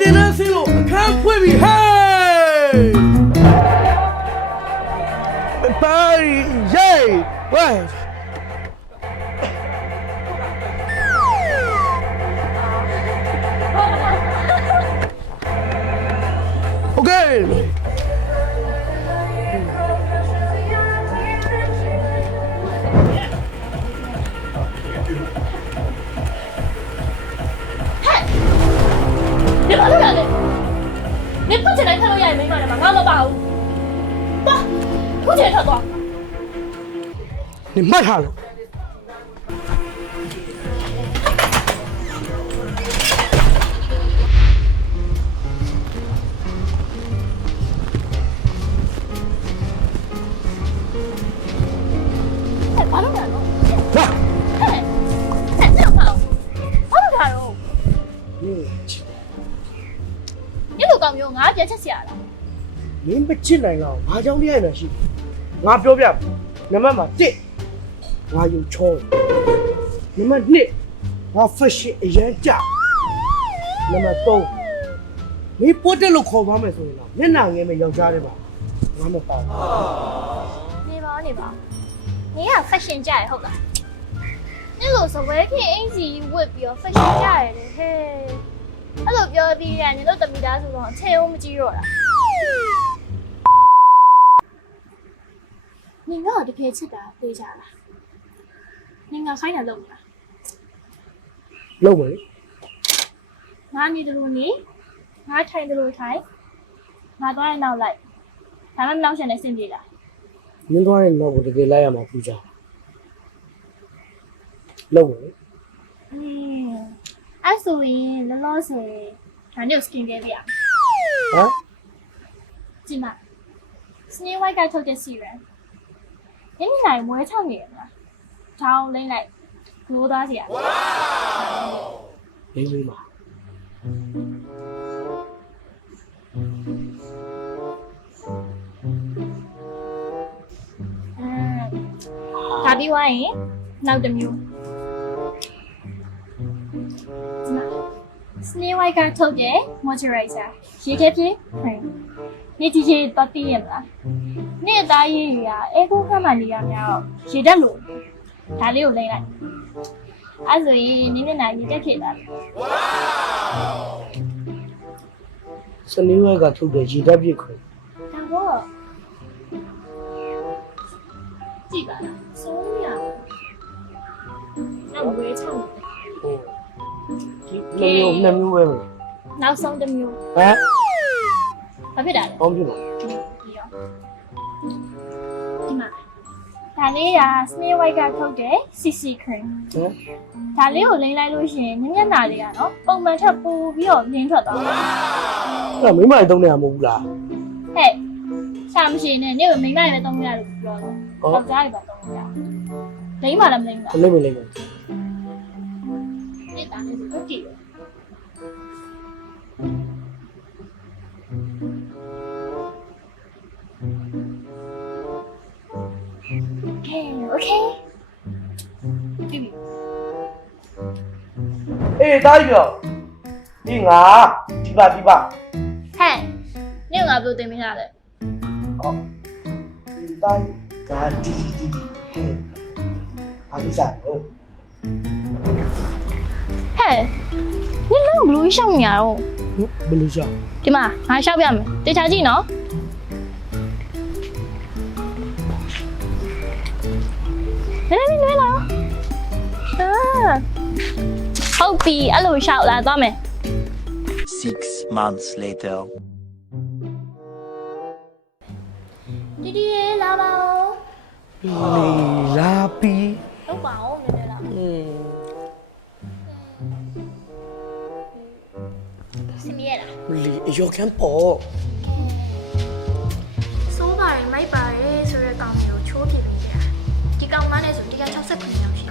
တင်တန်းဆင်းလို့အခန်းဖွင့်ပြီဟေးပါရီယေးဝဲ Okay. မလည်းမငါမပါဘူးပါခုချင်ထွက်သွားနေမိုက်ဟာလို့ဘာလုပ်ရလဲဟာဟဲ့ဟဲ့ကြောက်ပါဘာလုပ်ရလဲညလိုကောင်မျိုးငါပြန်ချက်เสียရလား မင်းမချစ်နိုင်တော့ဘာကြောင့်တရားရမှာရှိငါပြောပြနံပါတ်မှာ1ငါယူချောနံပါတ်2ငါ fashion အရန်ကြနံပါတ်3မင်းပိုတက်လို့ခေါ်သွားမယ်ဆိုရင်တော့မျက်နှာငယ်မဲ့ယောက်ျားတွေပါငါမပါဘူးနေပါနေပါနေက fashion ကြရဟုတ်လားနေလို့စပွဲခင်အင်ဂျီဝတ်ပြီးတော့ fashion ကြရတယ်ဟဲ့အဲ့လိုပြောပြီးရတယ်လို့တမီသားဆိုတော့အချိန်အောင်မကြည့်တော့တာ နင်ကတကယ်ချစ်တာသိကြလားနင်ကခိုင်းတာလုပ်လားလုပ်မယ်လေငါနေတယ်လို့နေငါထိုင်တယ်လို့ထိုင်ငါသွားရင်နောက်လိုက်ဒါမှမနောက်ရှင်နဲ့ဆင်ပြေလားမင်းသွားရင်တော့တကယ်လိုက်ရမှာပူကြလုပ်မယ်လေอืมအဲ့ဆိုရင်လောလောဆယ်ဒါနဲ့ skin care ပြရမယ်ဟမ်ကြည့်မ Skin White ကထုတ်တဲ့ serum ညနေနိုင်မွဲချောက်နေရမလားဒါအောင်လိမ့်လိုက် glow သားစီရမင်းမင်းပါအမ်ဒါပြီးသွားရင်နောက်တစ်မျိုးဒီမှာ Skin White ကထုတ်တဲ့ moisturizer ရေခဲပြေးဟုတ်နေဒီရေတော့တည်ရမလား နေ့အသားရည်တွေကအဲကိုခမ်းမှနေရများတော့ရေတက်လို့ဒါလေးကိုလိမ့်လိုက်အဲ့ဆိုရင်နင်းမျက်နှာရေတက်ဖြစ်လာတယ်စနေဝက်ကထုတ်တဲ့ရေဓာတ်ပြစ်ခွေဒါတော့ကြည့်ပါလားစိုးရအောင်ဝဲချောင်းဟုတ်ဒီမျိုးနှစ်မျိုးပဲမနောက်ဆုံးတစ်မျိုးလားဟမ်ဘာဖြစ်တာလဲဘောင်းပြလို့ဒီရော ဒီမှာဒါလေးက Snail White ကထုတ်တဲ့ CC cream ဟမ်ဒါလေးကိုလိမ့်လိုက်လို့ရှိရင်မျက်နှာလေးကနော်ပုံမှန်ထက်ပိုပြီးတော့လင်းထွက်သွားတယ်အဲ့ဒါမိမအတုံးနေရမဟုတ်ဘူးလားဟဲ့ရှာမရှိနဲ့နေ့ကမိန်းမတွေပဲသုံးရလို့ပြောတော့ယောက်ျားတွေပဲသုံးရလိမ့်ပါလားမလိမ့်ပါမလိမ့်မလိမ့်မနေ့ Okay, okay. ပြီပြီအေးတားပြောဒီငါဒီပါဒီပါဟဲ့ညငါဘယ်လိုတင်မရလဲဟောဒီတားငါဒီဒီဒီဟဲ့အာဒီစားဟုတ်ဟဲ့ညလုံးဘလူးရှောက်ညာတော့ဘယ်လိုရှာဒီမှာငါရှောက်ပြမယ်တေချာကြည့်နော် နည်းနည်းနည်းလာအာဟုတ်ပြီအဲ့လိုရှောက်လာသွားမယ် Six months later. ဒီဒီရေလာပါဦးလေလာပီဟုတ်ပါဦးနည်းနည်းလာอืม 의견 착색 금지 없이.